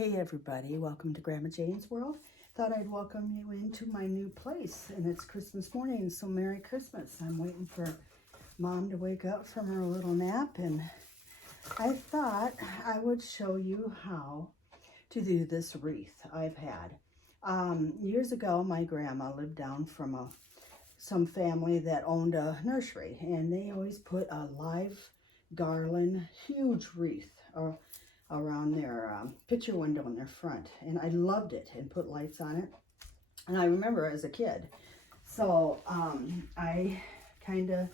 Hey everybody, welcome to Grandma Jane's World. Thought I'd welcome you into my new place, and it's Christmas morning, so Merry Christmas. I'm waiting for Mom to wake up from her little nap, and I thought I would show you how to do this wreath I've had. Years ago, my grandma lived down from some family that owned a nursery, and they always put a live garland, huge wreath around their picture window in their front, and I loved it and put lights on it. And I remember as a kid, so I kind of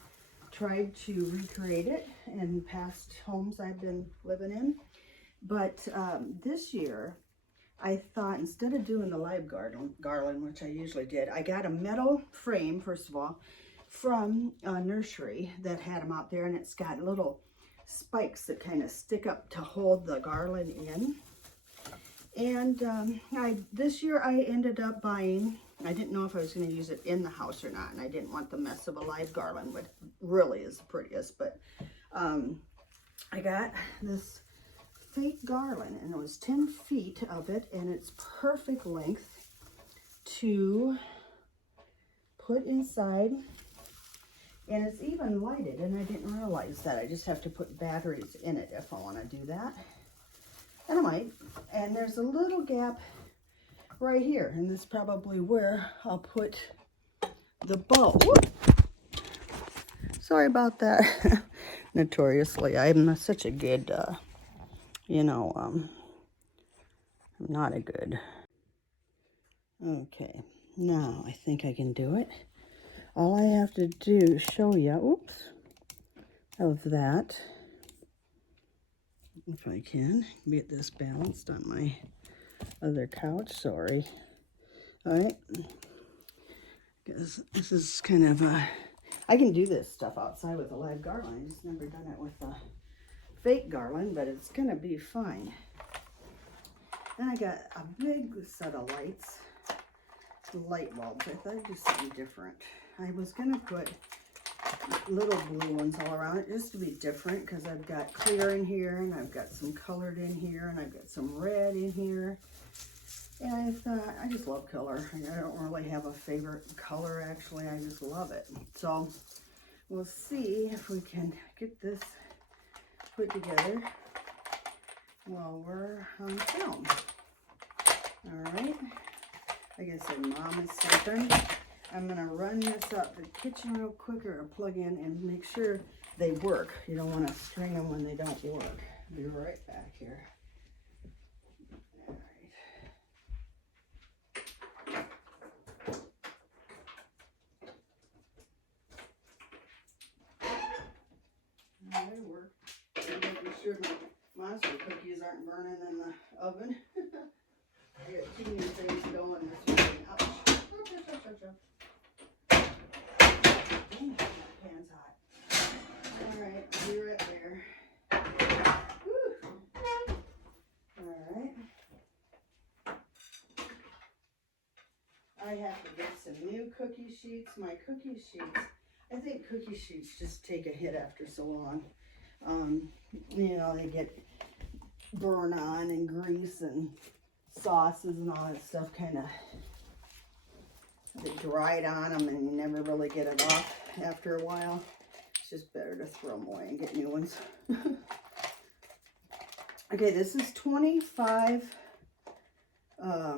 tried to recreate it in past homes I've been living in. But this year I thought, instead of doing the live garland, which I usually did, I got a metal frame, first of all, from a nursery that had them out there, and it's got little spikes that kind of stick up to hold the garland in. And this year I ended up buying, I didn't know if I was going to use it in the house or not, and I didn't want the mess of a live garland, which really is the prettiest, but I got this fake garland, and it was 10 feet of it, and it's perfect length to put inside. And it's even lighted, and I didn't realize that. I just have to put batteries in it if I want to do that. And I might. And there's a little gap right here, and this is probably where I'll put the bow. Whoop. Sorry about that. Notoriously, I'm such a good, I'm not a good. Okay, now I think I can do it. All I have to do is show you, of that, if I can get this balanced on my other couch, sorry. All right, because this is kind of I can do this stuff outside with a live garland. I just never done it with a fake garland, but it's gonna be fine. Then I got a big set of light bulbs. I thought I'd do something different. I was gonna put little blue ones all around it just to be different, because I've got clear in here, and I've got some colored in here, and I've got some red in here. And I thought, I just love color. I don't really have a favorite color, actually. I just love it. So we'll see if we can get this put together while we're on film. All right. Like I said, Mom is sleeping. I'm going to run this up the kitchen real quick, or plug in, and make sure they work. You don't want to string them when they don't work. I'll be right back here. All right. They work. I'm making sure my monster cookies aren't burning in the oven. I got too many things going this morning. Ouch. Dang, that pan's hot. Alright, I'll be right there. Whew. Alright. I have to get some new cookie sheets. My cookie sheets, I think cookie sheets just take a hit after so long. They get burn on, and grease and sauces and all that stuff kind of get dried on them, and you never really get it off after a while. It's just better to throw them away and get new ones. Okay, this is 25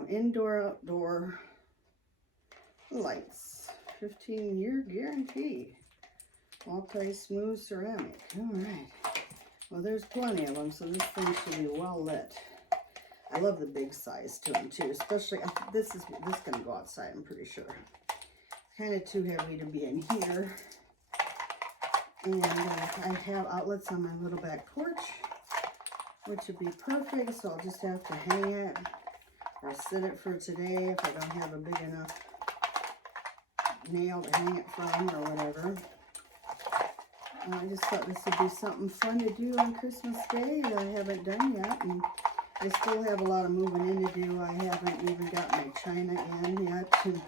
indoor-outdoor lights. 15-year guarantee. Multi-smooth ceramic. All right. Well, there's plenty of them, so this thing should be well lit. I love the big size to them too, especially this gonna go outside, I'm pretty sure. It's kind of too heavy to be in here. And I have outlets on my little back porch, which would be perfect, so I'll just have to hang it or sit it for today if I don't have a big enough nail to hang it from or whatever. I just thought this would be something fun to do on Christmas Day that I haven't done yet, and I still have a lot of moving in to do. I haven't even got my china in yet to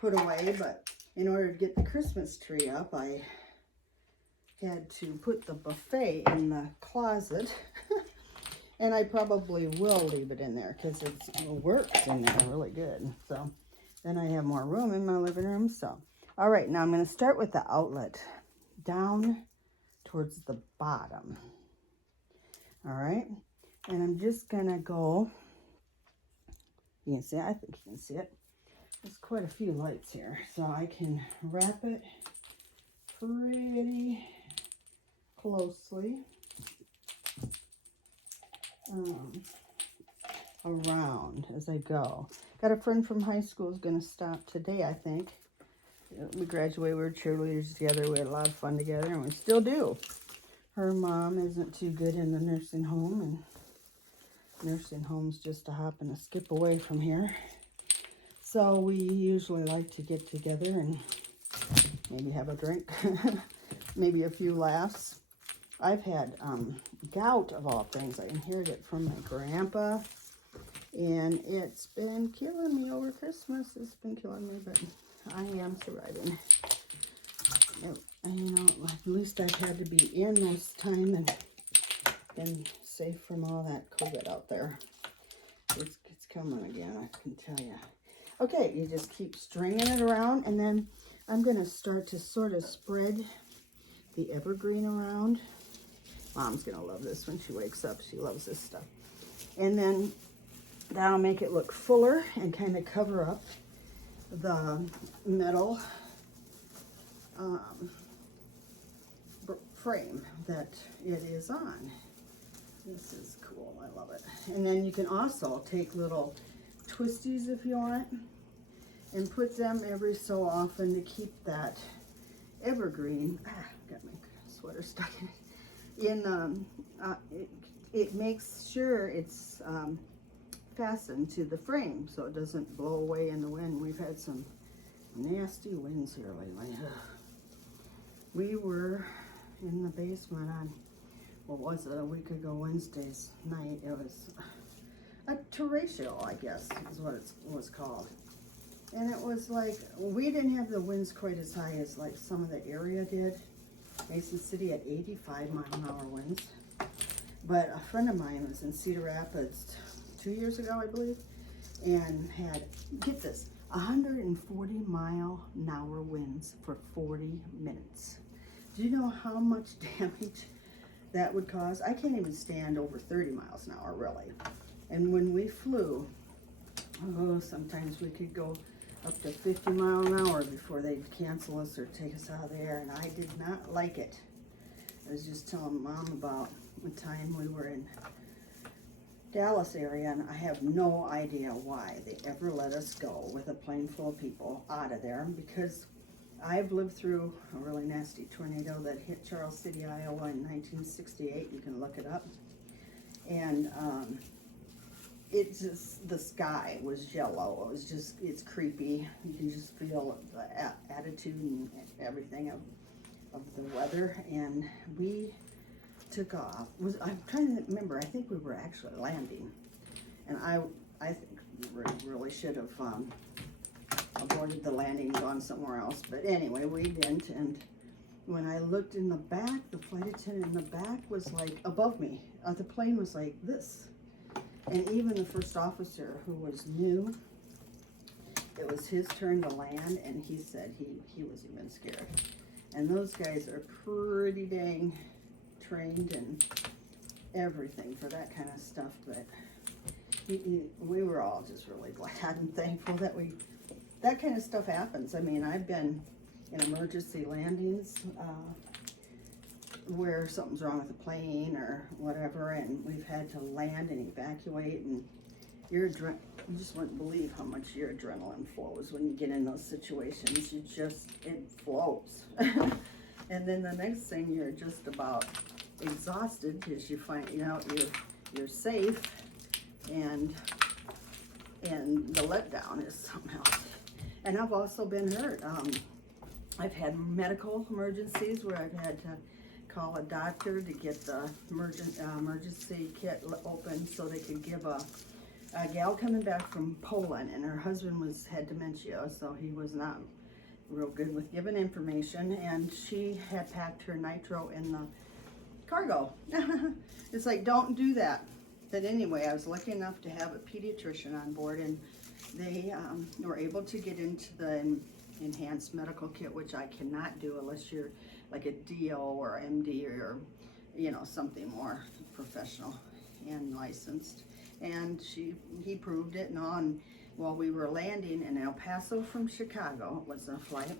put away, but in order to get the Christmas tree up, I had to put the buffet in the closet And I probably will leave it in there because it works in there really good. So then I have more room in my living room. So, all right, now I'm going to start with the outlet down towards the bottom. All right, and I'm just going to go, you can see, I think you can see it. There's quite a few lights here, so I can wrap it pretty closely around as I go. Got a friend from high school who's going to stop today, I think. We graduated, we were cheerleaders together, we had a lot of fun together, and we still do. Her mom isn't too good in the nursing home, and nursing home's just a hop and a skip away from here. So we usually like to get together and maybe have a drink, maybe a few laughs. I've had gout, of all things. I inherited it from my grandpa, and it's been killing me over Christmas. It's been killing me, but I am surviving. You know, at least I've had to be in most time and been safe from all that COVID out there. It's coming again, I can tell you. Okay, you just keep stringing it around, and then I'm going to start to sort of spread the evergreen around. Mom's going to love this when she wakes up. She loves this stuff. And then that'll make it look fuller and kind of cover up the metal frame that it is on. This is cool. I love it. And then you can also take little twisties if you want and put them every so often to keep that evergreen. Got my sweater stuck in. It makes sure it's fastened to the frame so it doesn't blow away in the wind. We've had some nasty winds here lately. We were in the basement on, what was it, a week ago Wednesday's night. It was a terrestrial, I guess, is what it was called. And it was like, we didn't have the winds quite as high as like some of the area did. Mason City had 85 mile-an-hour winds. But a friend of mine was in Cedar Rapids 2 years ago, I believe, and had, get this, 140 mile-an-hour winds for 40 minutes. Do you know how much damage that would cause? I can't even stand over 30 miles an hour, really. And when we flew, sometimes we could go up to 50 miles an hour before they'd cancel us or take us out of the air, and I did not like it. I was just telling Mom about the time we were in Dallas area, and I have no idea why they ever let us go with a plane full of people out of there, because I've lived through a really nasty tornado that hit Charles City, Iowa in 1968. You can look it up. And it's just, the sky was yellow. It was just, it's creepy. You can just feel the attitude and everything of the weather. And we took off. I'm trying to remember, I think we were actually landing. And I think we really should have aborted the landing and gone somewhere else. But anyway, we didn't. And when I looked in the back, the flight attendant in the back was like above me. The plane was like this. And even the first officer, who was new, it was his turn to land, and he said he was even scared. And those guys are pretty dang trained and everything for that kind of stuff. But we were all just really glad and thankful that that kind of stuff happens. I mean, I've been in emergency landings where something's wrong with the plane or whatever, and we've had to land and evacuate, and you just wouldn't believe how much your adrenaline flows when you get in those situations. It flows. And then the next thing, you're just about exhausted because you find out you're safe, and the letdown is something else. And I've also been hurt. I've had medical emergencies where I've had to call a doctor to get the emergency kit open so they could give a gal coming back from Poland, and her husband had dementia, so he was not real good with giving information, and she had packed her nitro in the cargo. It's like, don't do that. But anyway, I was lucky enough to have a pediatrician on board, and they were able to get into the enhanced medical kit, which I cannot do unless you're like a DO or MD or, you know, something more professional and licensed. And he proved it and all. And while we were landing in El Paso from Chicago, it was a flight,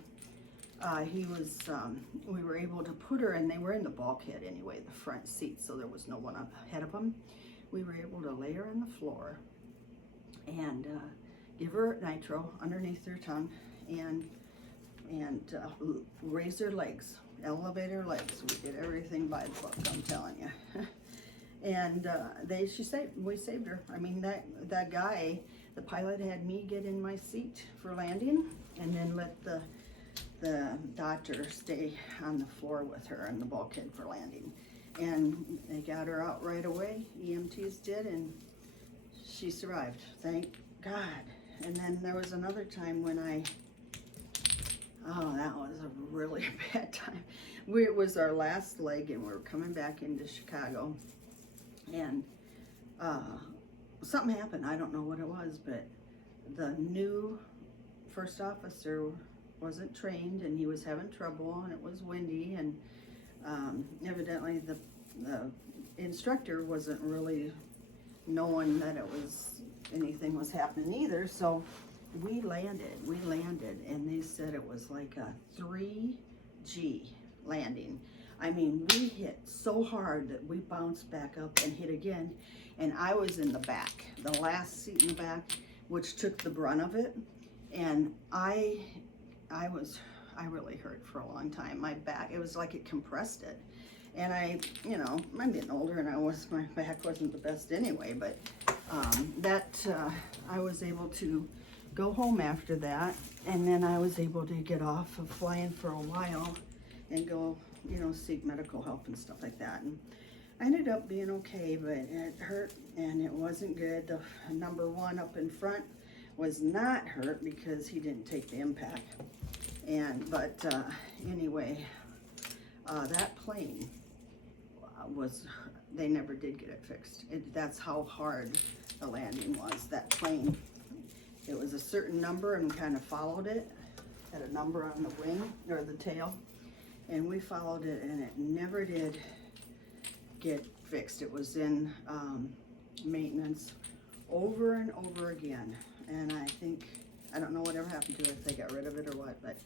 we were able to put her, and they were in the bulkhead anyway, the front seat, so there was no one up ahead of them. We were able to lay her on the floor and give her nitro underneath her tongue and raise her legs, elevate her legs. We did everything by the book, I'm telling you. And we saved her. I mean, that guy, the pilot, had me get in my seat for landing, and then let the doctor stay on the floor with her in the bulkhead for landing. And they got her out right away, EMTs did, and she survived, thank God. And then there was another time when that was a really bad time. It was our last leg, and we were coming back into Chicago, and something happened. I don't know what it was, but the new first officer wasn't trained, and he was having trouble, and it was windy, and evidently the instructor wasn't really knowing that anything was happening either. So we landed, and they said it was like a 3G landing. I mean, we hit so hard that we bounced back up and hit again, and I was in the back, the last seat in the back, which took the brunt of it, and I really hurt for a long time. My back, it was like it compressed it. And I'm getting older, and my back wasn't the best anyway, but I was able to go home after that, and then I was able to get off of flying for a while and go, seek medical help and stuff like that. And I ended up being okay, but it hurt, and it wasn't good. The number one up in front was not hurt because he didn't take the impact. Anyway, that plane they never did get it fixed. That's how hard the landing was. That plane, it was a certain number, and we kind of followed it. Had a number on the wing or the tail, and we followed it, and it never did get fixed. It was in maintenance over and over again, and I don't know whatever happened to it, if they got rid of it or what, but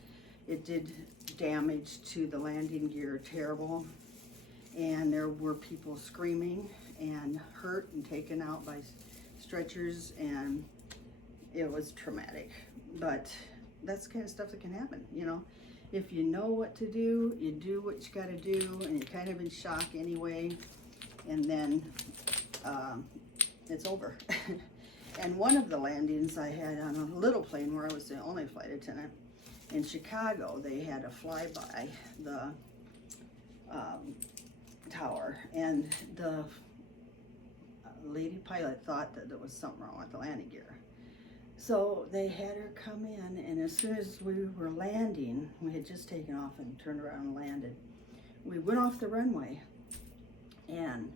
it did damage to the landing gear terrible, and there were people screaming and hurt and taken out by stretchers, and it was traumatic. But that's the kind of stuff that can happen, If you know what to do, you do what you got to do, and you're kind of in shock anyway, and then it's over. And one of the landings I had on a little plane where I was the only flight attendant in Chicago, they had a flyby the tower, and the lady pilot thought that there was something wrong with the landing gear. So they had her come in, and as soon as we were landing, we had just taken off and turned around and landed. We went off the runway, and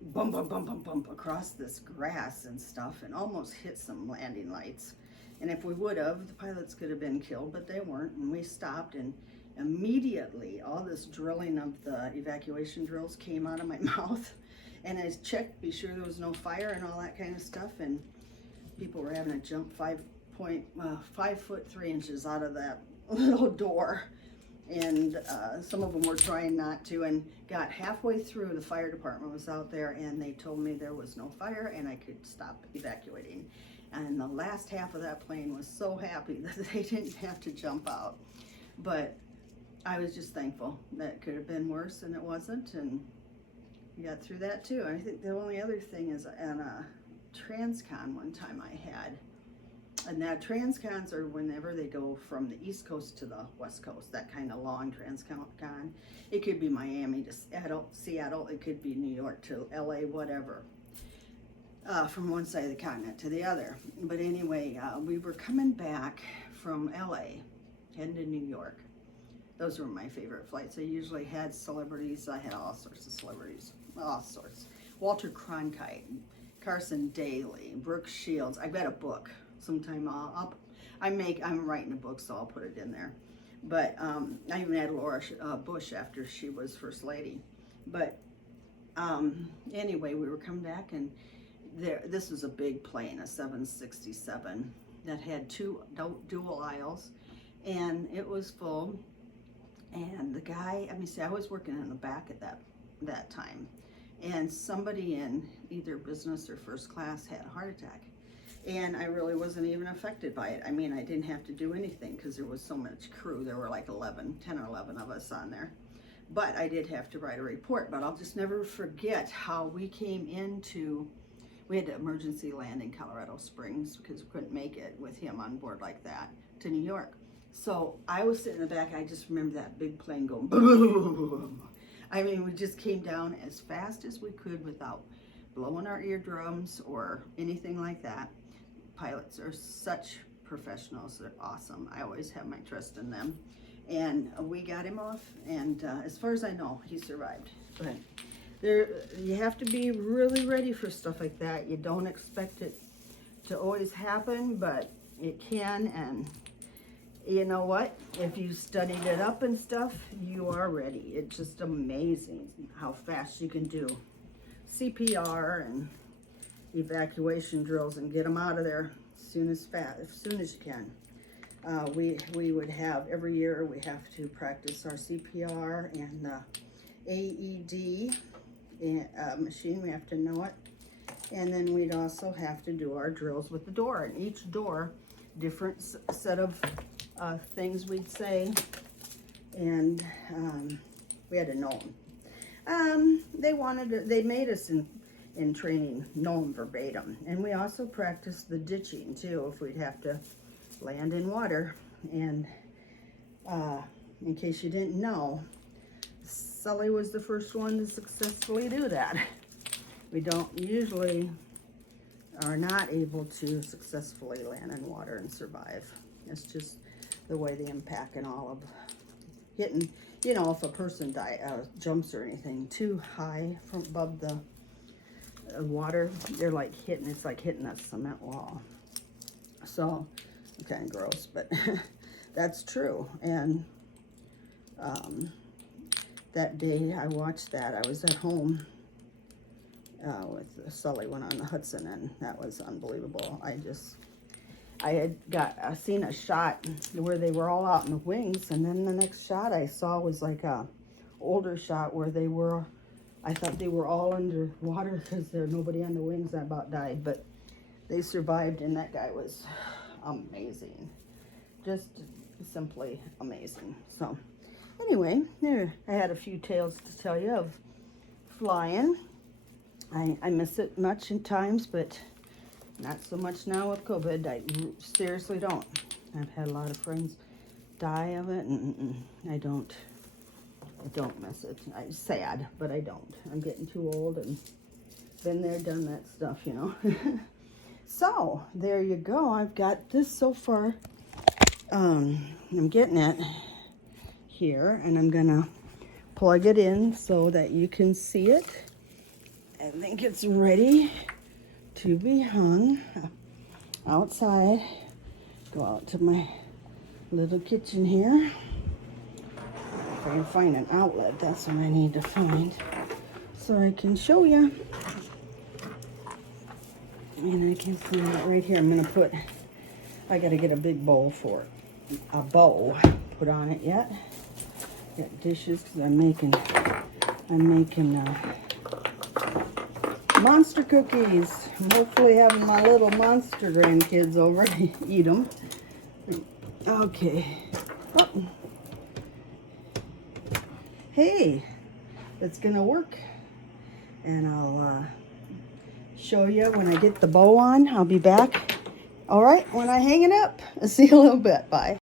bump, bump, bump, bump, bump across this grass and stuff, and almost hit some landing lights. And if we would have, the pilots could have been killed, but they weren't. And we stopped, and immediately all this drilling of the evacuation drills came out of my mouth. And I checked, be sure there was no fire and all that kind of stuff. And people were having to jump 5 foot 3 inches out of that little door. And some of them were trying not to, and got halfway through. The fire department was out there, and they told me there was no fire and I could stop evacuating. And the last half of that plane was so happy that they didn't have to jump out. But I was just thankful. That could have been worse, and it wasn't, and we got through that too. And I think the only other thing is on a transcon one time I had, and now transcons are whenever they go from the East Coast to the West Coast, that kind of long transcon. It could be Miami to Seattle, it could be New York to LA, whatever. From one side of the continent to the other. But anyway, we were coming back from LA, heading to New York. Those were my favorite flights. I usually had celebrities. I had all sorts of celebrities, all sorts. Walter Cronkite, Carson Daly, Brooke Shields. I got a book. Sometime I'm writing a book, so I'll put it in there. But I even had Laura Bush after she was First Lady. But anyway, we were coming back, and this was a big plane, a 767 that had two dual aisles, and it was full. And the guy, I was working in the back at that time, and somebody in either business or first class had a heart attack. And I really wasn't even affected by it. I didn't have to do anything because there was so much crew. There were like 10 or 11 of us on there. But I did have to write a report. But I'll just never forget how we had to emergency land in Colorado Springs because we couldn't make it with him on board like that to New York. So I was sitting in the back. I just remember that big plane going boom. We just came down as fast as we could without blowing our eardrums or anything like that. Pilots are such professionals. They're awesome. I always have my trust in them. And we got him off, and as far as I know, he survived. But you have to be really ready for stuff like that. You don't expect it to always happen, but it can. And you know what? If you studied it up and stuff, you are ready. It's just amazing how fast you can do CPR and evacuation drills and get them out of there as soon as you can. We would have, every year we have to practice our CPR and AED machine. We have to know it. And then we'd also have to do our drills with the door. And each door, different set of things we'd say. And we had to know them. They made us in training know them verbatim. And we also practiced the ditching too, if we'd have to land in water. And in case you didn't know, Sully was the first one to successfully do that. We are not able to successfully land in water and survive. It's just the way the impact and all of hitting, if a person jumps or anything too high from above the water, it's like hitting a cement wall. So kind of gross, but that's true. And that day I watched that, I was at home with Sully went on the Hudson, and that was unbelievable. I had seen a shot where they were all out in the wings, and then the next shot I saw was like a older shot where I thought they were all under water because there nobody on the wings. I about died, but they survived, and that guy was amazing, just simply amazing. So anyway, there I had a few tales to tell you of flying. I miss it much at times, but not so much now with COVID. I seriously don't. I've had a lot of friends die of it, and I don't miss it. I'm sad, but I don't. I'm getting too old and been there, done that stuff, So there you go. I've got this so far. I'm getting it here, and I'm gonna plug it in so that you can see it. I think it's ready to be hung outside. Go out to my little kitchen here. If I can find an outlet, that's what I need to find, so I can show you. And I can put it right here. I gotta get a big bowl for it. A bow put on it yet. Got dishes because I'm making monster cookies. I'm hopefully having my little monster grandkids over to eat them. Okay. Oh. Hey, it's gonna work. And I'll show you when I get the bow on. I'll be back. All right, when I hang it up. I'll see you in a little bit. Bye.